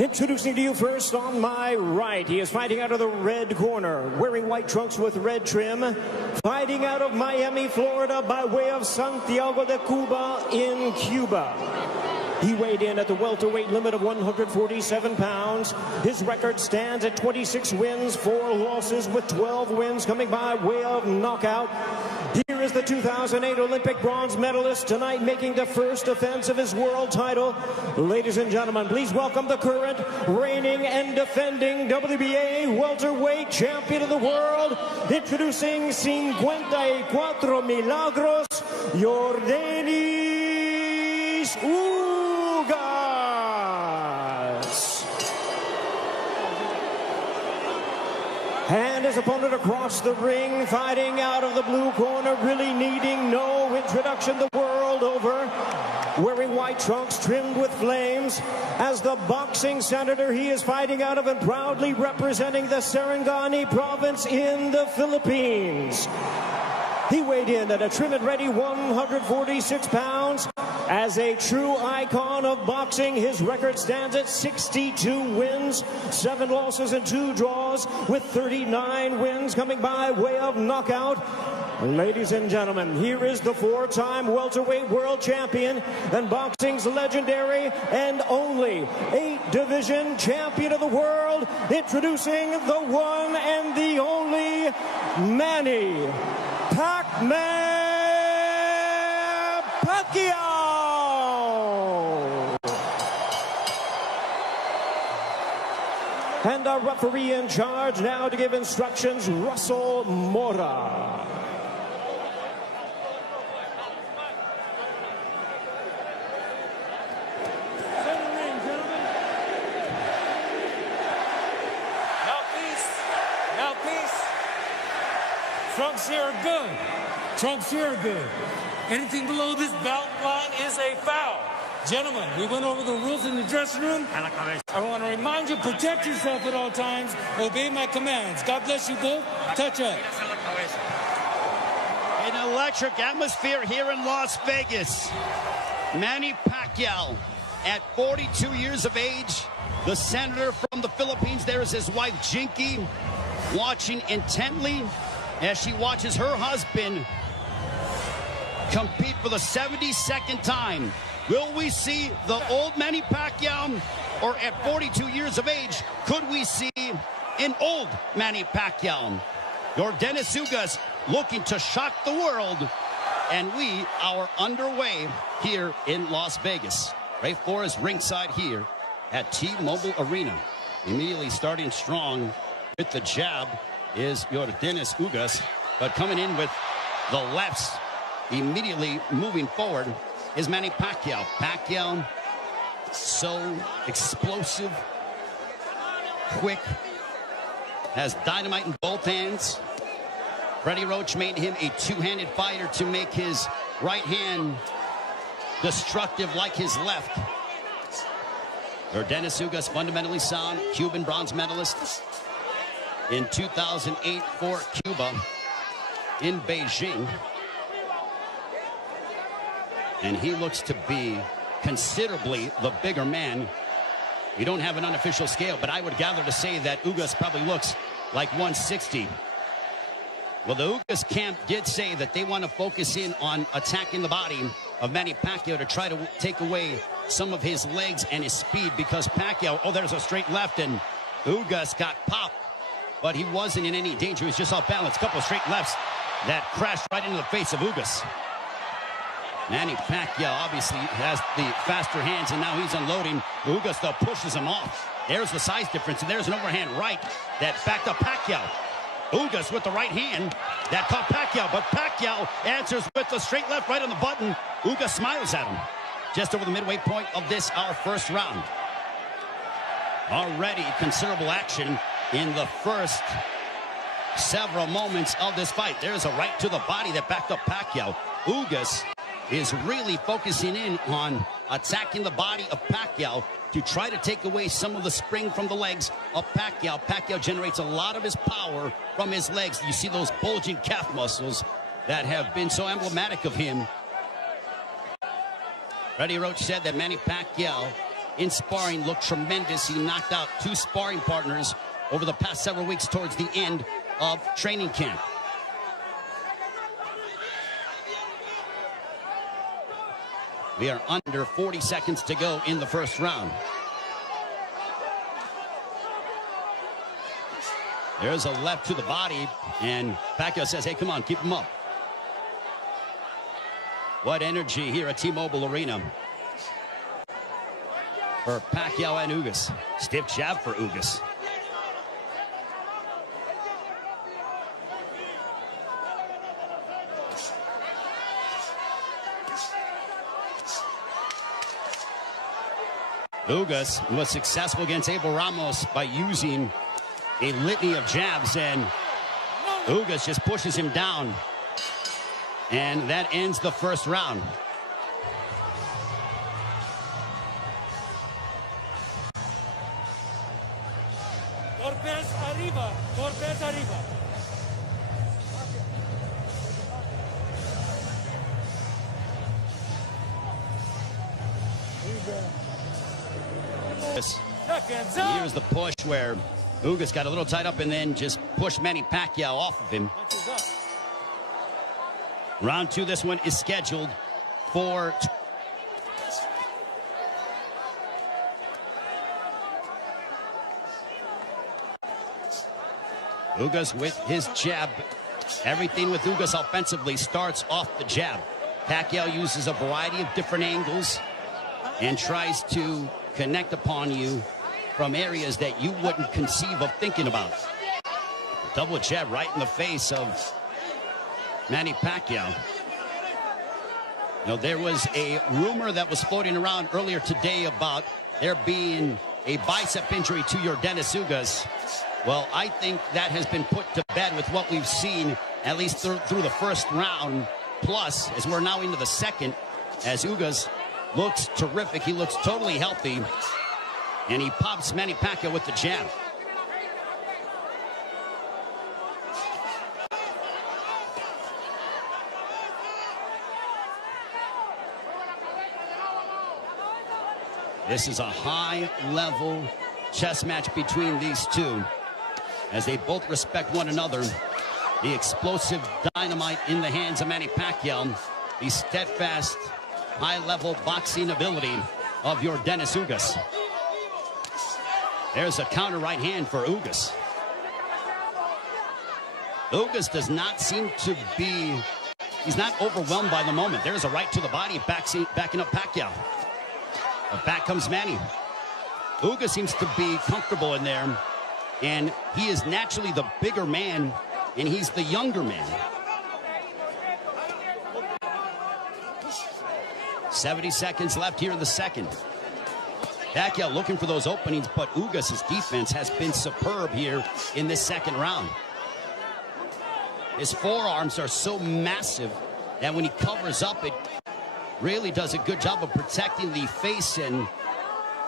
Introducing to you first on my right, he is fighting out of the red corner, wearing white trunks with red trim, fighting out of Miami, Florida, by way of Santiago de Cuba in Cuba. He weighed in at the welterweight limit of 147 pounds. His record stands at 26 wins, 4 losses, with 12 wins coming by way of knockout. Here is the 2008 Olympic bronze medalist, tonight making the first defense of his world title. Ladies and gentlemen, please welcome the current, reigning and defending WBA welterweight champion of the world, introducing 54 milagros, Yordenis Ugás. And his opponent across the ring, fighting out of the blue corner, really needing no introduction the world over, wearing white trunks trimmed with flames. As the boxing senator, he is fighting out of and proudly representing the Sarangani province in the Philippines. He weighed in at a trim and ready 146 pounds. As a true icon of boxing, his record stands at 62 wins, 7 losses and 2 draws, with 39 wins coming by way of knockout. Ladies and gentlemen, here is the 4-time welterweight world champion and boxing's legendary and only 8-division champion of the world, introducing the one and the only Manny Pacquiao. And our referee in charge now to give instructions, Russell Mora. Trunks here are good. Trunks here are good. Anything below this belt line is a foul. Gentlemen, we went over the rules in the dressing room. I want to remind you, protect yourself at all times. Obey my commands. God bless you both. Touch up. An electric atmosphere here in Las Vegas. Manny Pacquiao, at 42 years of age, the senator from the Philippines. There is his wife, Jinky, watching intently as she watches her husband compete for the 72nd time. Will we see the old Manny Pacquiao, or at 42 years of age, could we see an old Manny Pacquiao? Yordenis Ugás looking to shock the world, and we are underway here in Las Vegas. Ray Flores ringside here at T-Mobile Arena. Immediately starting strong with the jab is Yordenis Ugás, but coming in with the lefts, immediately moving forward is Manny Pacquiao. Pacquiao, so explosive, quick, has dynamite in both hands. Freddie Roach made him a two-handed fighter to make his right hand destructive like his left. Yordenis Ugás, fundamentally sound, Cuban bronze medalist in 2008 for Cuba in Beijing. And he looks to be considerably the bigger man. We don't have an unofficial scale, but I would gather to say that Ugás probably looks like 160. Well, the Ugás camp did say that they want to focus in on attacking the body of Manny Pacquiao to try to take away some of his legs and his speed, because Pacquiao, oh, there's a straight left, and Ugás got popped. But he wasn't in any danger. He was just off balance. Couple of straight lefts that crashed right into the face of Ugás. Manny Pacquiao obviously has the faster hands, and now he's unloading. Ugás, though, pushes him off. There's the size difference, and there's an overhand right that backed up Pacquiao. Ugás with the right hand that caught Pacquiao, but Pacquiao answers with the straight left right on the button. Ugás smiles at him. Just over the midway point of this, our first round. Already considerable action in the first several moments of this fight. There's a right to the body that backed up Pacquiao. Ugás is really focusing in on attacking the body of Pacquiao to try to take away some of the spring from the legs of Pacquiao. Pacquiao generates a lot of his power from his legs. You see those bulging calf muscles that have been so emblematic of him. Freddie Roach said that Manny Pacquiao in sparring looked tremendous. He knocked out 2 sparring partners over the past several weeks towards the end of training camp. We are under 40 seconds to go in the first round. There's a left to the body, and Pacquiao says, hey, come on, keep him up. What energy here at T-Mobile Arena for Pacquiao and Ugás. Stiff jab for Ugás. Ugás was successful against Abel Ramos by using a litany of jabs, and Ugás just pushes him down. And that ends the first round. Golpes arriba, golpes arriba. Here's the push where Ugás got a little tied up and then just pushed Manny Pacquiao off of him. Round 2, this one is scheduled for... Ugás with his jab. Everything with Ugás offensively starts off the jab. Pacquiao uses a variety of different angles and tries to connect upon you from areas that you wouldn't conceive of thinking about. Double jab right in the face of Manny Pacquiao. You know, there was a rumor that was floating around earlier today about there being a bicep injury to Yordenis Ugás. Well, I think that has been put to bed with what we've seen, at least through the first round. Plus, as we're now into the second, as Ugás looks terrific. He looks totally healthy. And he pops Manny Pacquiao with the jab. This is a high-level chess match between these two, as they both respect one another. The explosive dynamite in the hands of Manny Pacquiao, the steadfast, high-level boxing ability of Yordenis Ugás. There's a counter right hand for Ugás. Ugás does not seem to be, he's not overwhelmed by the moment. There's a right to the body, backing up Pacquiao. But back comes Manny. Ugás seems to be comfortable in there, and he is naturally the bigger man, and he's the younger man. 70 seconds left here in the second. Pacquiao looking for those openings, but Ugás' defense has been superb here in this second round. His forearms are so massive that when he covers up, it really does a good job of protecting the face and,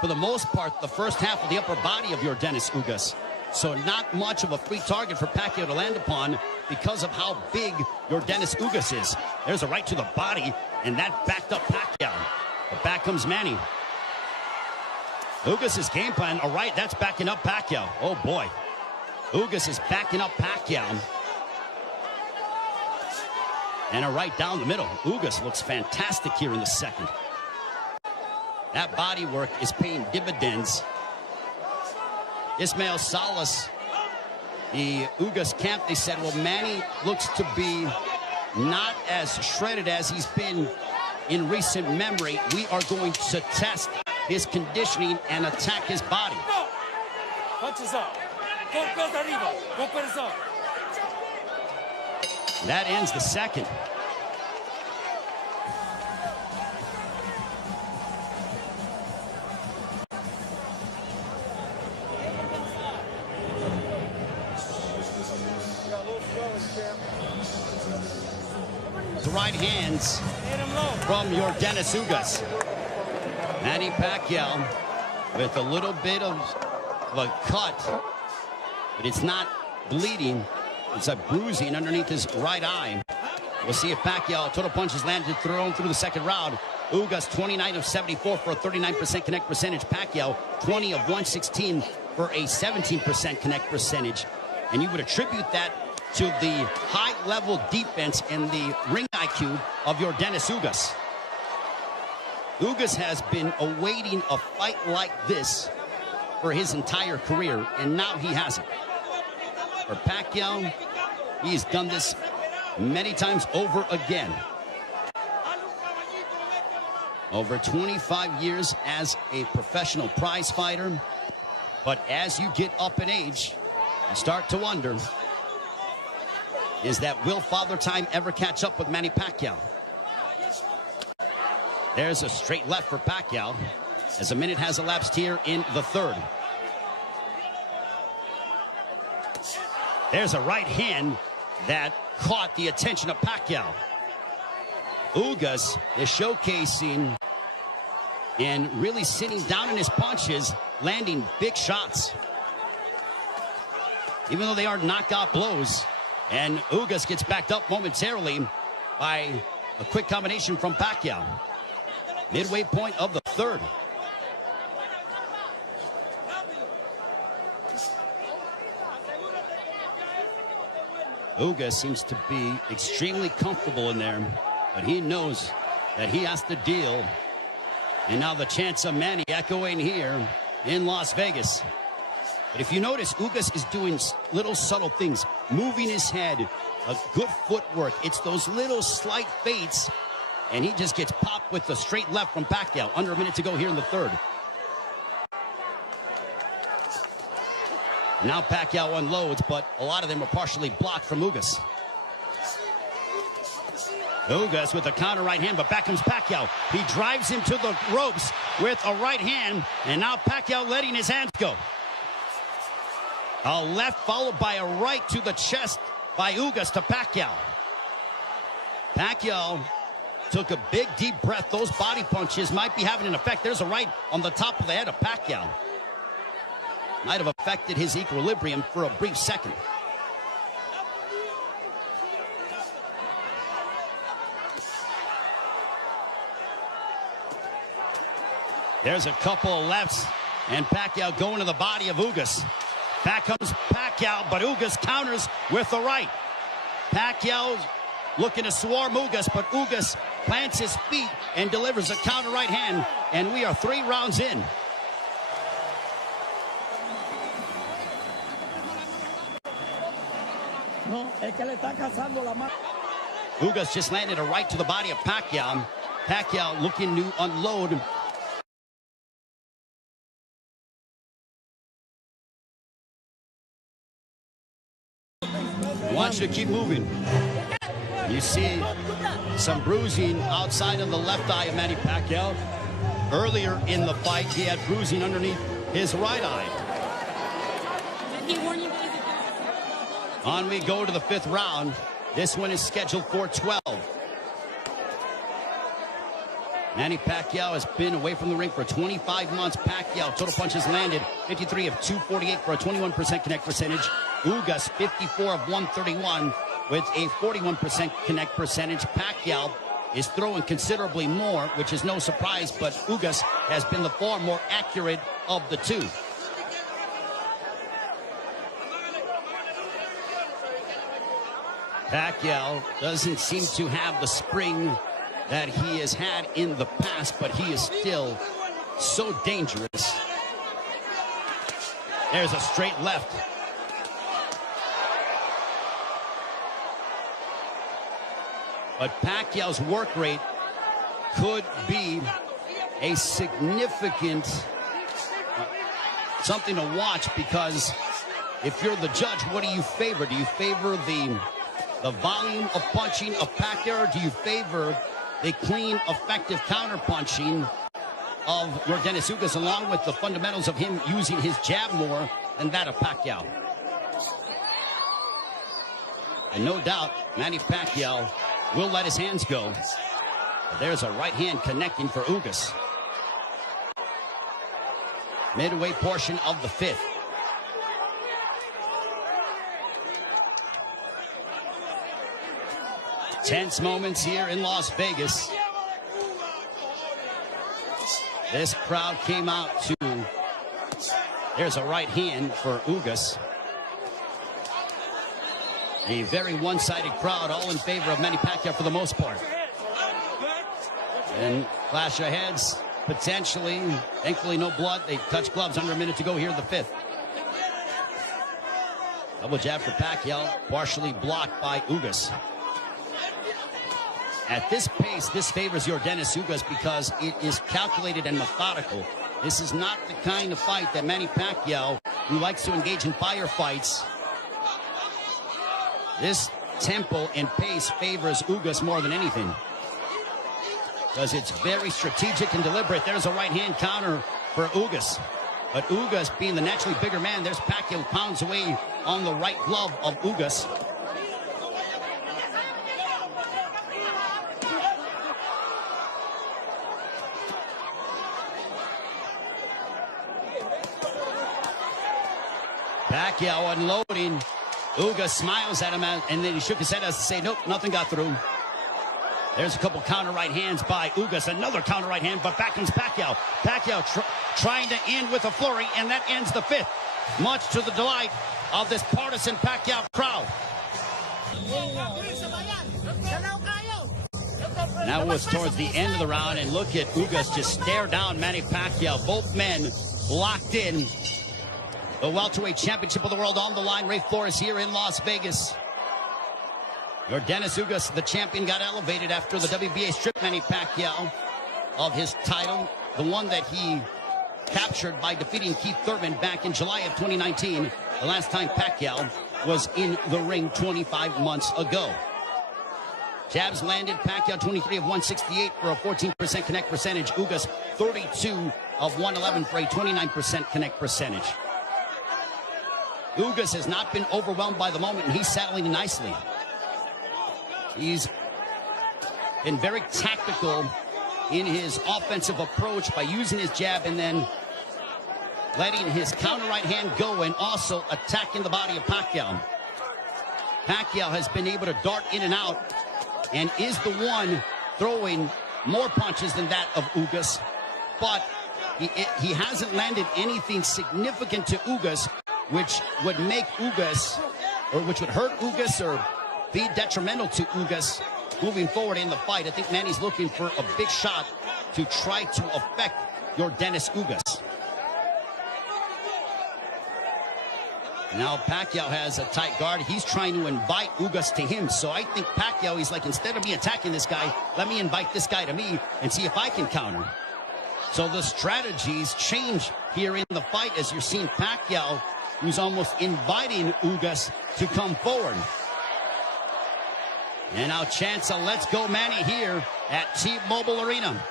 for the most part, the first half of the upper body of Yordenis Ugás. So not much of a free target for Pacquiao to land upon because of how big Yordenis Ugás is. There's a right to the body, and that backed up Pacquiao. But back comes Manny. Ugás' game plan, all right, that's backing up Pacquiao. Oh, boy. Ugás is backing up Pacquiao. And a right down the middle. Ugás looks fantastic here in the second. That body work is paying dividends. Ismael Salas, the Ugás camp, they said, well, Manny looks to be not as shredded as he's been in recent memory. We are going to test his conditioning and attack his body. Punches up. Golpes arriba. Golpes up. That ends the second. The right hands from Yordenis Ugás. Manny Pacquiao with a little bit of a cut, but it's not bleeding. It's a bruising underneath his right eye. We'll see if Pacquiao, total punches landed thrown through the second round. Ugás 29 of 74 for a 39% connect percentage. Pacquiao 20 of 116 for a 17% connect percentage. And you would attribute that to the high-level defense and the ring IQ of Yordenis Ugás. Ugás has been awaiting a fight like this for his entire career, and now he has it. For Pacquiao, he's done this many times over again. Over 25 years as a professional prize fighter. But as you get up in age, you start to wonder, will Father Time ever catch up with Manny Pacquiao? There's a straight left for Pacquiao as a minute has elapsed here in the third. There's a right hand that caught the attention of Pacquiao. Ugás is showcasing and really sitting down in his punches, landing big shots. Even though they are knockout blows. And Ugás gets backed up momentarily by a quick combination from Pacquiao. Midway point of the third. Ugás seems to be extremely comfortable in there, but he knows that he has to deal. And now the chance of Manny echoing here in Las Vegas. But if you notice, Ugás is doing little subtle things, moving his head, a good footwork. It's those little slight feints, and he just gets popped with the straight left from Pacquiao. Under a minute to go here in the third. Now Pacquiao unloads, but a lot of them are partially blocked from Ugás. Ugás with a counter right hand, but back comes Pacquiao. He drives him to the ropes with a right hand, and now Pacquiao letting his hands go. A left followed by a right to the chest by Ugás to Pacquiao. Pacquiao took a big deep breath. Those body punches might be having an effect. There's a right on the top of the head of Pacquiao. Might have affected his equilibrium for a brief second. There's a couple of lefts, and Pacquiao going to the body of Ugás. Back comes Pacquiao, but Ugás counters with the right. Pacquiao looking to swarm Ugás, but Ugás plants his feet and delivers a counter right hand, and we are 3 rounds in. Ugás just landed a right to the body of Pacquiao. Pacquiao looking to unload. Wants you to keep moving. You see some bruising outside of the left eye of Manny Pacquiao. Earlier in the fight, he had bruising underneath his right eye. On we go to the 5th round. This one is scheduled for 12. Manny Pacquiao has been away from the ring for 25 months. Pacquiao, total punches landed 53 of 248 for a 21% connect percentage. Ugás 54 of 131 with a 41% connect percentage. Pacquiao is throwing considerably more, which is no surprise, but Ugás has been the far more accurate of the two. Pacquiao doesn't seem to have the spring that he has had in the past, but he is still so dangerous. There's a straight left. But Pacquiao's work rate could be a significant something to watch, because if you're the judge, what do you favor? Do you favor the volume of punching of Pacquiao, or do you favor the clean, effective counter-punching of Yordenis Ugás, along with the fundamentals of him using his jab more than that of Pacquiao? And no doubt, Manny Pacquiao will let his hands go. But there's a right hand connecting for Ugás. Midway portion of the 5th. Tense moments here in Las Vegas. This crowd came out to, there's a right hand for Ugás. A very one-sided crowd, all in favor of Manny Pacquiao for the most part. And clash of heads, potentially. Thankfully, no blood. They touch gloves under a minute to go here in the fifth. Double jab for Pacquiao, partially blocked by Ugás. At this pace, this favors Yordenis Ugás because it is calculated and methodical. This is not the kind of fight that Manny Pacquiao, who likes to engage in firefights. This tempo and pace favors Ugás more than anything, because it's very strategic and deliberate. There's a right-hand counter for Ugás. But Ugás, being the naturally bigger man, there's Pacquiao who pounds away on the right glove of Ugás. Pacquiao unloading. Ugás smiles at him, and then he shook his head as to say, nope, nothing got through. There's a couple counter right hands by Ugás. Another counter right hand, but back comes Pacquiao. Pacquiao trying to end with a flurry, and that ends the fifth, much to the delight of this partisan Pacquiao crowd. Now it's towards the end of the round, and look at Ugás just stare down Manny Pacquiao. Both men locked in. The welterweight championship of the world on the line. Ray Flores here in Las Vegas. Yordenis Ugás, the champion, got elevated after the WBA stripped Manny Pacquiao of his title, the one that he captured by defeating Keith Thurman back in July of 2019, the last time Pacquiao was in the ring 25 months ago. Jabs landed. Pacquiao 23 of 168 for a 14% connect percentage. Ugás 32 of 111 for a 29% connect percentage. Ugás has not been overwhelmed by the moment, and he's settling nicely. He's been very tactical in his offensive approach by using his jab and then letting his counter right hand go and also attacking the body of Pacquiao. Pacquiao has been able to dart in and out and is the one throwing more punches than that of Ugás, but he hasn't landed anything significant to Ugás, which would make Ugás, or which would hurt Ugás or be detrimental to Ugás moving forward in the fight. I think Manny's looking for a big shot to try to affect Yordenis Ugás. Now Pacquiao has a tight guard. He's trying to invite Ugás to him. So I think Pacquiao, he's like, instead of me attacking this guy, let me invite this guy to me and see if I can counter. So the strategies change here in the fight as you're seeing Pacquiao, who's almost inviting Ugás to come forward. And now chance a let's go Manny here at T-Mobile Arena.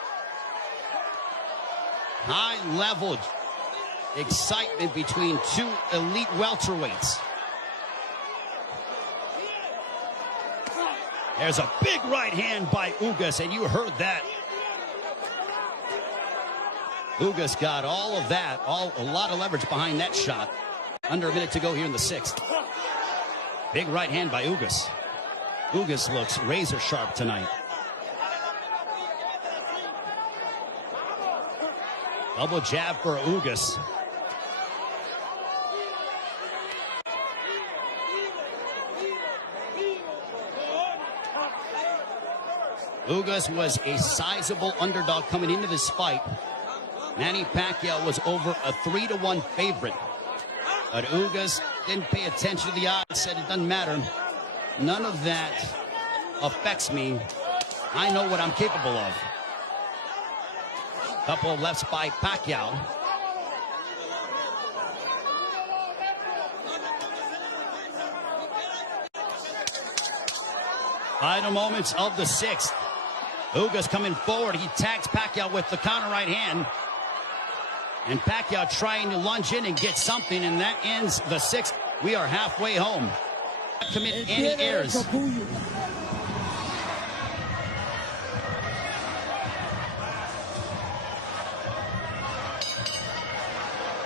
High-level excitement between two elite welterweights. There's a big right hand by Ugás, and you heard that. Ugás got all of that, a lot of leverage behind that shot. Under a minute to go here in the sixth. Big right hand by Ugás. Ugás looks razor sharp tonight. Double jab for Ugás. Ugás was a sizable underdog coming into this fight. Manny Pacquiao was over a 3-1 favorite. But Ugás didn't pay attention to the odds, said it doesn't matter. None of that affects me. I know what I'm capable of. Couple of lefts by Pacquiao. Final moments of the sixth. Ugás coming forward. He tags Pacquiao with the counter right hand. And Pacquiao trying to lunge in and get something, and that ends the sixth. We are halfway home. Not commit any errors.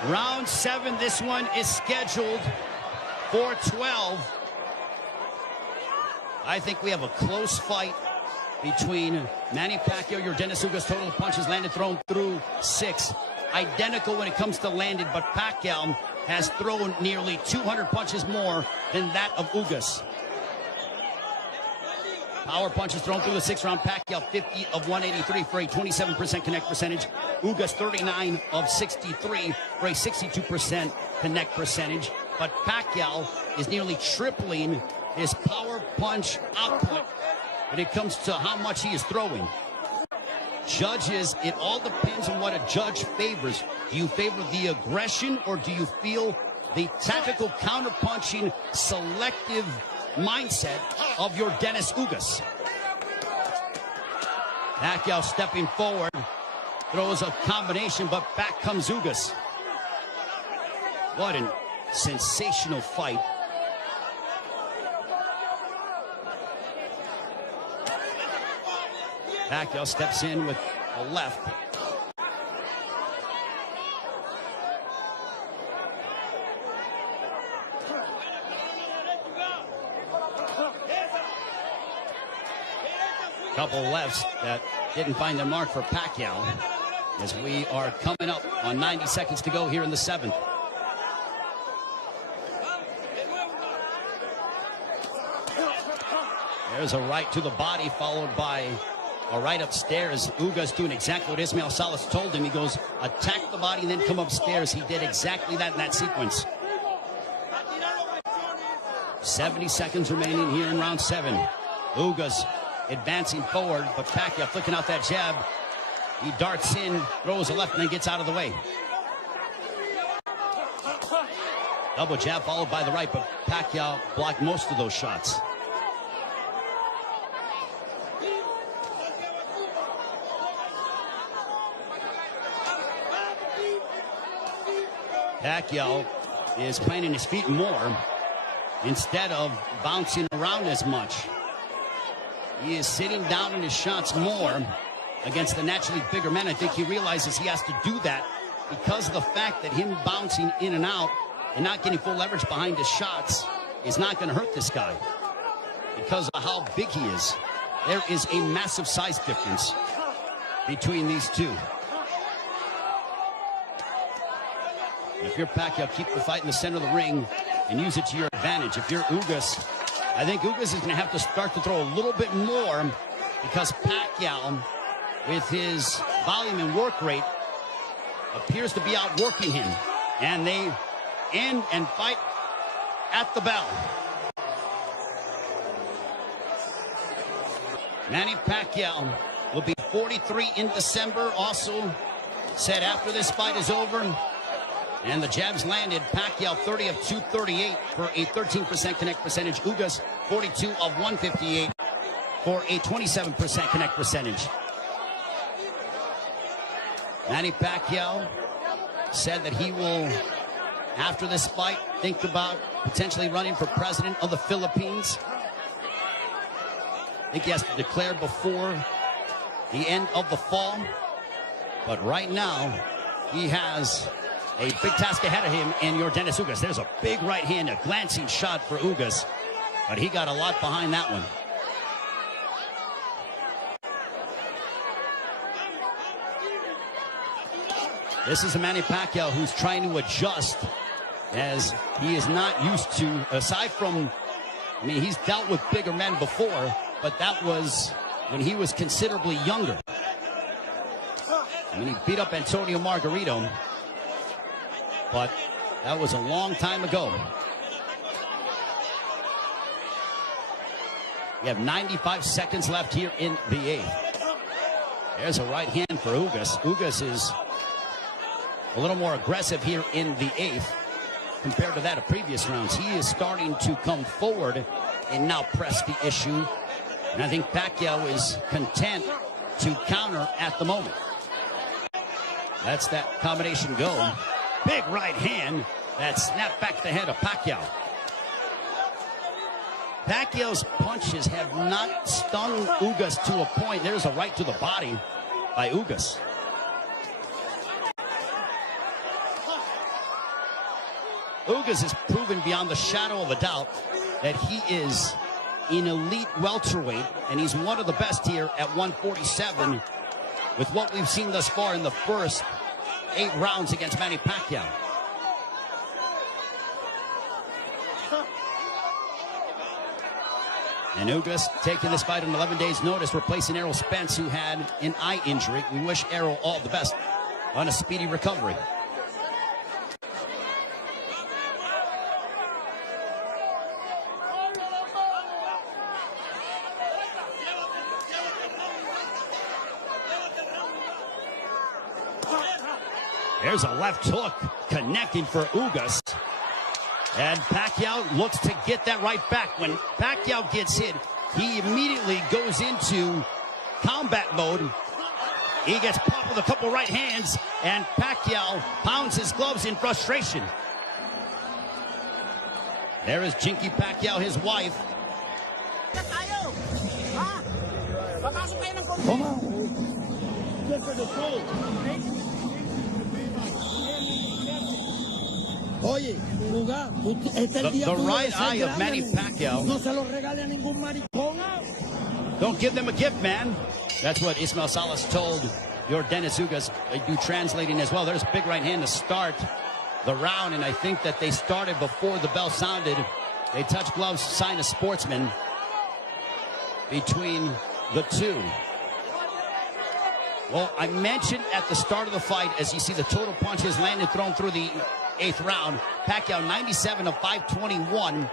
Round 7, this one is scheduled for 12. I think we have a close fight between Manny Pacquiao, Yordenis Ugás. Total punches landed, thrown through 6. Identical when it comes to landed, but Pacquiao has thrown nearly 200 punches more than that of Ugás. Power punches thrown through the 6th round. Pacquiao 50 of 183 for a 27% connect percentage. Ugás 39 of 63 for a 62% connect percentage. But Pacquiao is nearly tripling his power punch output when it comes to how much he is throwing. Judges, it all depends on what a judge favors. Do you favor the aggression, or do you feel the tactical counterpunching, selective mindset of Yordenis Ugás? Pacquiao stepping forward, throws a combination, but back comes Ugás. What a sensational fight. Pacquiao steps in with a left. Couple lefts that didn't find their mark for Pacquiao, as we are coming up on 90 seconds to go here in the 7th. There's a right to the body, followed by a right upstairs. Ugás doing exactly what Ismael Salas told him. He goes, attack the body and then come upstairs. He did exactly that in that sequence. 70 seconds remaining here in round 7. Ugás advancing forward, but Pacquiao flicking out that jab. He darts in, throws a left, and then gets out of the way. Double jab followed by the right, but Pacquiao blocked most of those shots. Pacquiao is planting his feet more instead of bouncing around as much. He is sitting down in his shots more against the naturally bigger men. I think he realizes he has to do that because of the fact that him bouncing in and out and not getting full leverage behind his shots is not going to hurt this guy because of how big he is. There is a massive size difference between these two. If you're Pacquiao, keep the fight in the center of the ring and use it to your advantage. If you're Ugás, I think Ugás is going to have to start to throw a little bit more because Pacquiao, with his volume and work rate, appears to be outworking him. And they end and fight at the bell. Manny Pacquiao will be 43 in December. Also said after this fight is over and the jabs landed, Pacquiao 30 of 238 for a 13% connect percentage. Ugás 42 of 158 for a 27% connect percentage. Manny Pacquiao said that he will, after this fight, think about potentially running for president of the Philippines. I think he has to declare before the end of the fall. But right now, he has a big task ahead of him in Yordenis Ugás. There's a big right hand, a glancing shot for Ugás, but he got a lot behind that one. This is a Manny Pacquiao who's trying to adjust, as he is not used to, aside from, I mean, he's dealt with bigger men before, but that was when he was considerably younger. I mean, he beat up Antonio Margarito, but that was a long time ago. We have 95 seconds left here in the 8th. There's a right hand for Ugás. Ugás is a little more aggressive here in the 8th compared to that of previous rounds. He is starting to come forward and now press the issue. And I think Pacquiao is content to counter at the moment. That's that combination go. Big right hand that snapped back the head of Pacquiao. Pacquiao's punches have not stung Ugás to a point. There's a right to the body by Ugás. Ugás has proven beyond the shadow of a doubt that he is in elite welterweight, and he's one of the best here at 147 with what we've seen thus far in the first 8 rounds against Manny Pacquiao. And Ugás taking this fight on 11 days' notice, replacing Errol Spence, who had an eye injury. We wish Errol all the best on a speedy recovery. There's a left hook connecting for Ugás. And Pacquiao looks to get that right back. When Pacquiao gets hit, he immediately goes into combat mode. He gets popped with a couple right hands, and Pacquiao pounds his gloves in frustration. There is Jinky Pacquiao, his wife. The right eye of Manny Pacquiao. Don't give them a gift, man. That's what Ismael Salas told Yordenis Ugás. They do translating as well. There's a big right hand to start the round, and I think that they started before the bell sounded. They touch gloves, sign a sportsman between the two. Well, I mentioned at the start of the fight, as you see the total punches landed, thrown through the 8th round, Pacquiao 97 of 521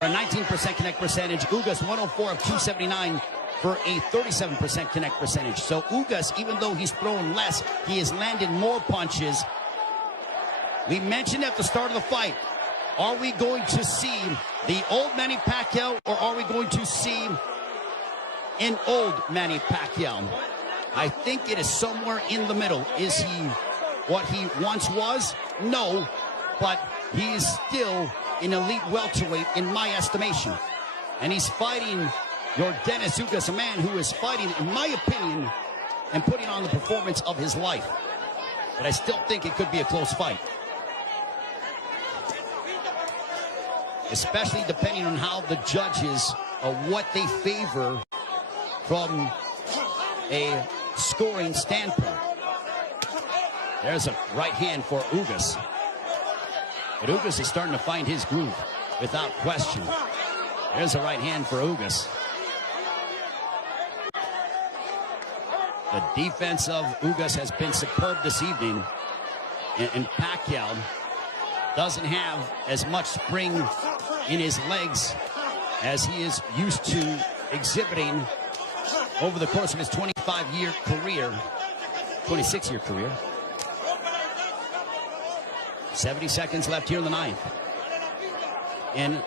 for a 19% connect percentage. Ugás 104 of 279 for a 37% connect percentage. So Ugás, even though he's thrown less, he has landed more punches. We mentioned at the start of the fight, are we going to see the old Manny Pacquiao, or are we going to see an old Manny Pacquiao? I think it is somewhere in the middle. Is he what he once was? No, but he is still an elite welterweight in my estimation. And he's fighting Yordenis Ugás, a man who is fighting, in my opinion, and putting on the performance of his life. But I still think it could be a close fight. Especially depending on how the judges, what they favor from a scoring standpoint. There's a right hand for Ugás. But Ugás is starting to find his groove without question. There's a right hand for Ugás. The defense of Ugás has been superb this evening. And Pacquiao doesn't have as much spring in his legs as he is used to exhibiting over the course of his 25-year career, 26-year career. 70 seconds left here in the 9th. And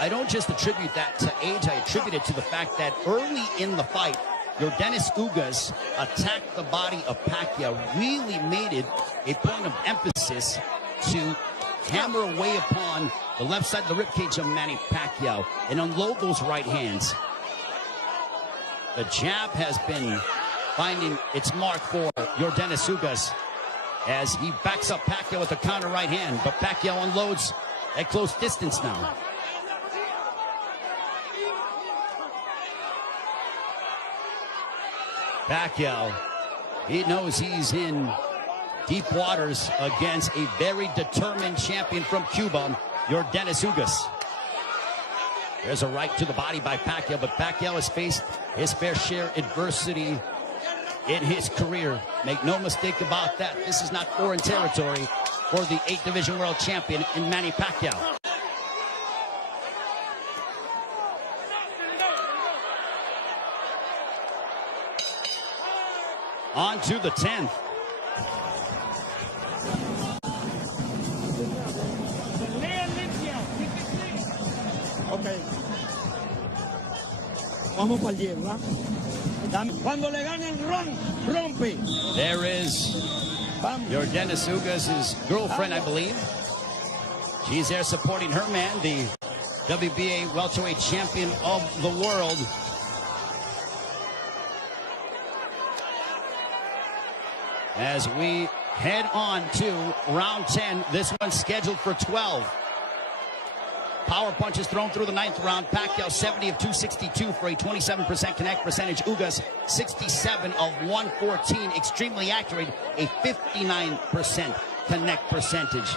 I don't just attribute that to age, I attribute it to the fact that early in the fight, Yordenis Ugás attacked the body of Pacquiao, really made it a point of emphasis to hammer away upon the left side of the ribcage of Manny Pacquiao and unload those right hands. The jab has been finding its mark for Yordenis Ugás as he backs up Pacquiao with a counter right hand, but Pacquiao unloads at close distance now. Pacquiao, he knows he's in deep waters against a very determined champion from Cuba, Yordenis Ugás. There's a right to the body by Pacquiao, but Pacquiao has faced his fair share of adversity in his career. Make no mistake about that. This is not foreign territory for the 8th Division World Champion in Manny Pacquiao. On to the 10th. Okay. Vamos para el 10, ¿verdad? Cuando le ganen, rompe. There is Yordenis Ugás' girlfriend, I believe. She's there supporting her man, the WBA welterweight champion of the world. As we head on to round 10, this one's scheduled for 12. Power punches thrown through the 9th round. Pacquiao 70 of 262 for a 27% connect percentage. Ugás 67 of 114. Extremely accurate, a 59% connect percentage.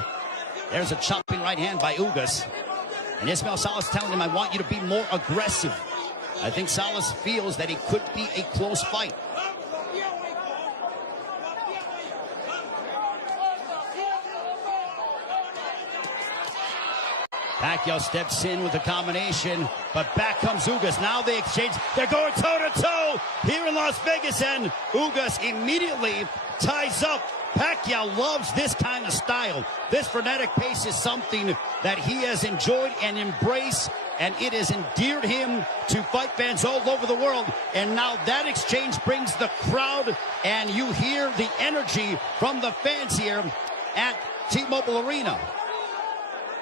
There's a chopping right hand by Ugás. And Ismael Salas telling him, I want you to be more aggressive. I think Salas feels that it could be a close fight. Pacquiao steps in with a combination, but back comes Ugás. Now they exchange. They're going toe-to-toe here in Las Vegas, and Ugás immediately ties up. Pacquiao loves this kind of style. This frenetic pace is something that he has enjoyed and embraced, and it has endeared him to fight fans all over the world. And now that exchange brings the crowd, and you hear the energy from the fans here at T-Mobile Arena.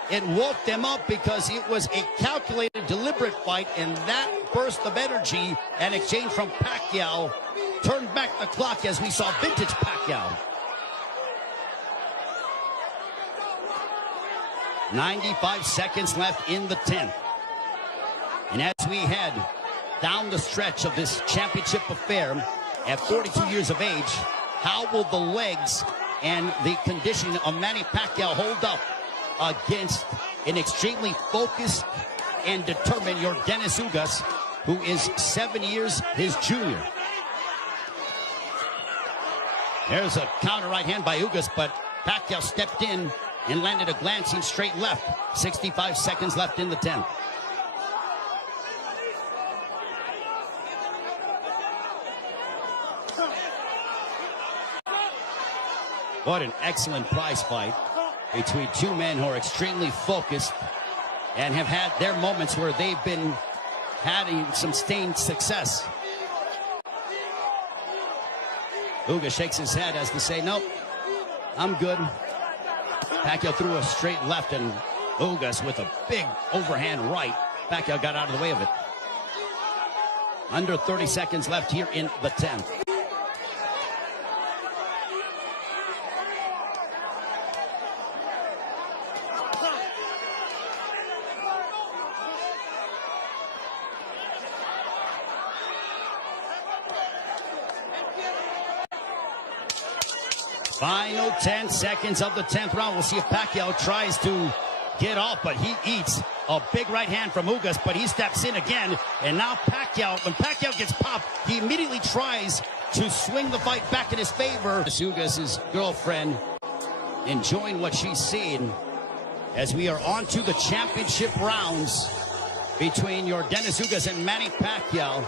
It woke them up because it was a calculated, deliberate fight, and that burst of energy and exchange from Pacquiao turned back the clock as we saw vintage Pacquiao. 95 seconds left in the 10th. And as we head down the stretch of this championship affair at 42 years of age, how will the legs and the conditioning of Manny Pacquiao hold up against an extremely focused and determined Yordenis Ugás, who is 7 years his junior? There's a counter right hand by Ugás, but Pacquiao stepped in and landed a glancing straight left. 65 seconds left in the 10th. What an excellent prize fight between two men who are extremely focused and have had their moments where they've been having some sustained success. Ugás shakes his head as to say, nope, I'm good. Pacquiao threw a straight left, and Ugás with a big overhand right. Pacquiao got out of the way of it. Under 30 seconds left here in the 10th. Final 10 seconds of the 10th round. We'll see if Pacquiao tries to get off, but he eats a big right hand from Ugás, but he steps in again. And now Pacquiao, when Pacquiao gets popped, he immediately tries to swing the fight back in his favor. Ugás' girlfriend enjoying what she's seeing as we are on to the championship rounds between Yordenis Ugás and Manny Pacquiao.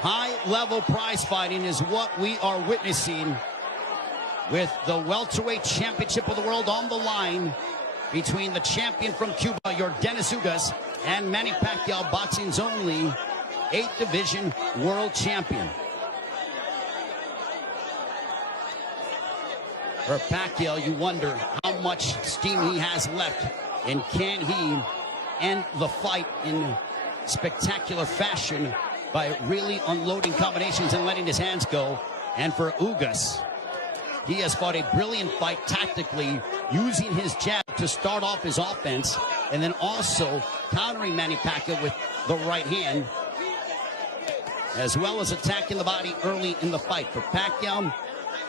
High-level prize fighting is what we are witnessing, with the welterweight championship of the world on the line between the champion from Cuba, Yordenis Ugás, and Manny Pacquiao, boxing's only 8th division world champion. For Pacquiao, you wonder how much steam he has left, and can he end the fight in spectacular fashion by really unloading combinations and letting his hands go. And for Ugás, he has fought a brilliant fight tactically, using his jab to start off his offense, and then also countering Manny Pacquiao with the right hand, as well as attacking the body early in the fight. For Pacquiao,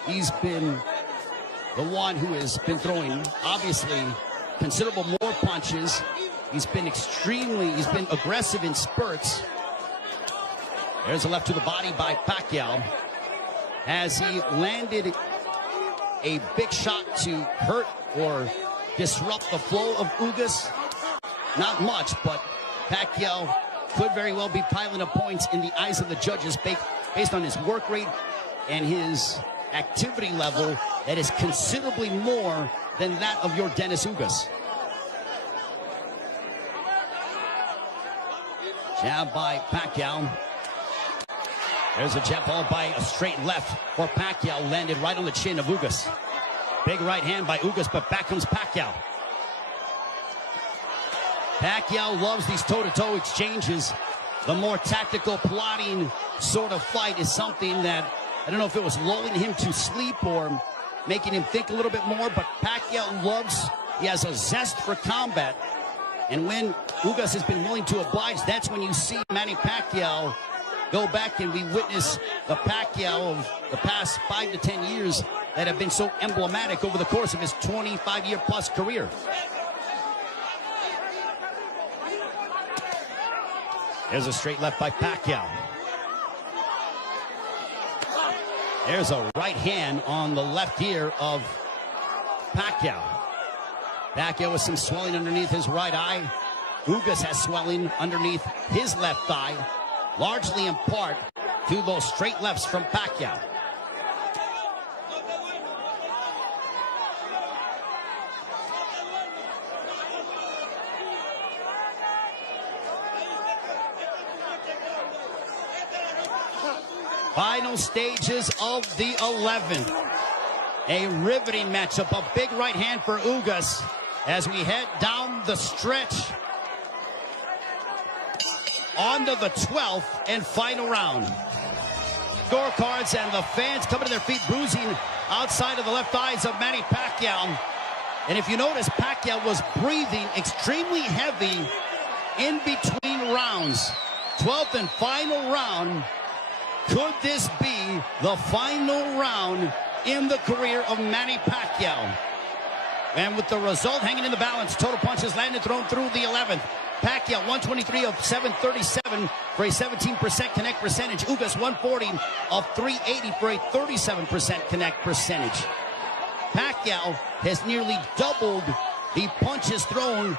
he's been the one who has been throwing, obviously, considerable more punches. He's been aggressive in spurts. There's a left to the body by Pacquiao as he landed a big shot to hurt or disrupt the flow of Ugás. Not much, but Pacquiao could very well be piling up points in the eyes of the judges based on his work rate and his activity level that is considerably more than that of Yordenis Ugás. Jab by Pacquiao. There's a jab followed by a straight left for Pacquiao, landed right on the chin of Ugás. Big right hand by Ugás, but back comes Pacquiao. Pacquiao loves these toe-to-toe exchanges. The more tactical, plotting sort of fight is something that, I don't know if it was lulling him to sleep or making him think a little bit more, but Pacquiao loves, he has a zest for combat. And when Ugás has been willing to oblige, that's when you see Manny Pacquiao go back, and we witness the Pacquiao of the past 5 to 10 years that have been so emblematic over the course of his 25-year-plus career. There's a straight left by Pacquiao. There's a right hand on the left ear of Pacquiao. Pacquiao with some swelling underneath his right eye. Ugás has swelling underneath his left thigh, largely in part to those straight lefts from Pacquiao. Final stages of the 11th. A riveting matchup, a big right hand for Ugás as we head down the stretch onto the 12th and final round. Scorecards and the fans coming to their feet, bruising outside of the left eyes of Manny Pacquiao. And if you notice, Pacquiao was breathing extremely heavy in between rounds. 12th and final round. Could this be the final round in the career of Manny Pacquiao? And with the result hanging in the balance, total punches landed, thrown through the 11th. Pacquiao 123 of 737 for a 17% connect percentage. Ugás 140 of 380 for a 37% connect percentage. Pacquiao has nearly doubled the punches thrown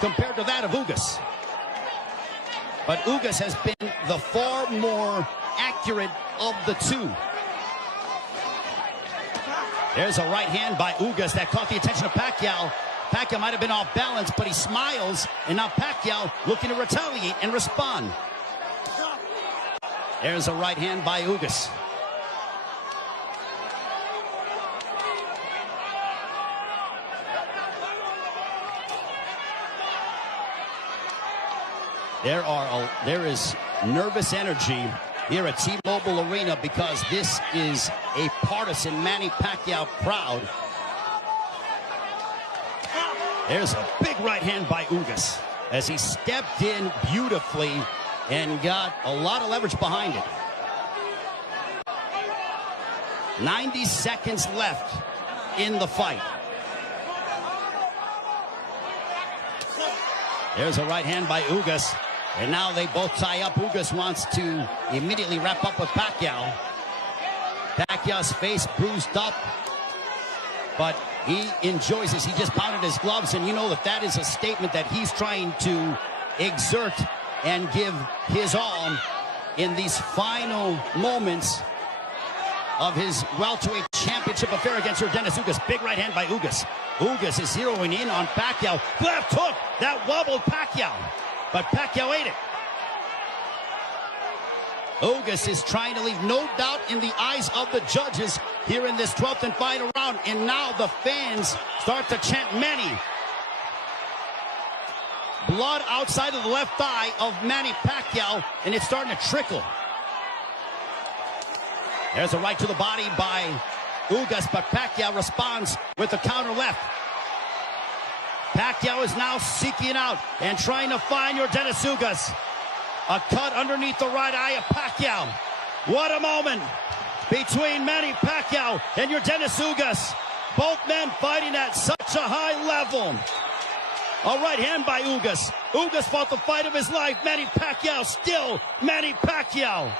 compared to that of Ugás. But Ugás has been the far more accurate of the two. There's a right hand by Ugás that caught the attention of Pacquiao. Pacquiao might have been off balance, but he smiles, and now Pacquiao looking to retaliate and respond. There's a right hand by Ugás. There is nervous energy here at T-Mobile Arena because this is a partisan Manny Pacquiao crowd. There's a big right hand by Ugás as he stepped in beautifully and got a lot of leverage behind it. 90 seconds left in the fight. There's a right hand by Ugás. And now they both tie up. Ugás wants to immediately wrap up with Pacquiao. Pacquiao's face bruised up, but he enjoys this. He just pounded his gloves, and you know that is a statement that he's trying to exert and give his all in these final moments of his welterweight championship affair against Yordenis Ugás. Big right hand by Ugás. Ugás is zeroing in on Pacquiao. Left hook that wobbled Pacquiao, but Pacquiao ate it. Ugás is trying to leave no doubt in the eyes of the judges here in this 12th and final round. And now the fans start to chant Manny. Blood outside of the left thigh of Manny Pacquiao, and it's starting to trickle. There's a right to the body by Ugás, but Pacquiao responds with a counter left. Pacquiao is now seeking out and trying to find Yordenis Ugás. A cut underneath the right eye of Pacquiao. What a moment between Manny Pacquiao and Yordenis Ugás. Both men fighting at such a high level. A right hand by Ugás. Ugás fought the fight of his life. Manny Pacquiao still Manny Pacquiao.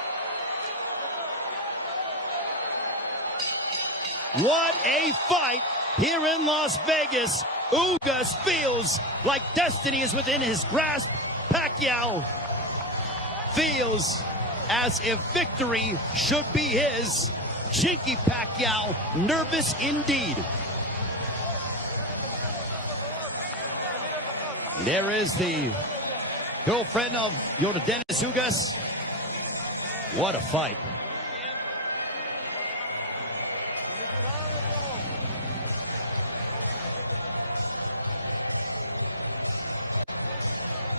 What a fight here in Las Vegas. Ugás feels like destiny is within his grasp. Pacquiao feels as if victory should be his. Chinky Pacquiao, nervous indeed. There is the girlfriend of Yordenis Ugás. What a fight.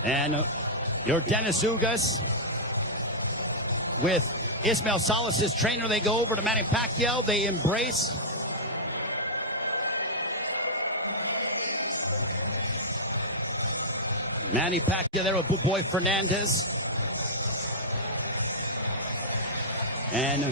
And Yordenis Ugás with Ismael Salas' trainer, they go over to Manny Pacquiao. They embrace. Manny Pacquiao there with Boy Fernandez. And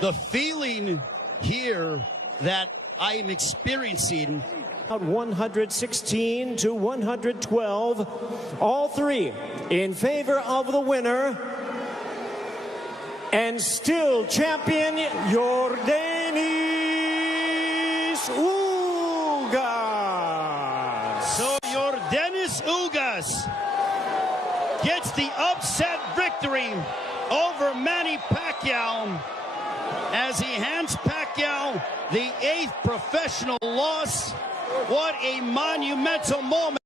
the feeling here that I'm experiencing, 116 to 112, all three in favor of the winner, and still champion Yordenis Ugás. so Yordenis Ugás gets the upset victory over Manny Pacquiao as he hands Pacquiao the 8th professional loss. What a monumental moment.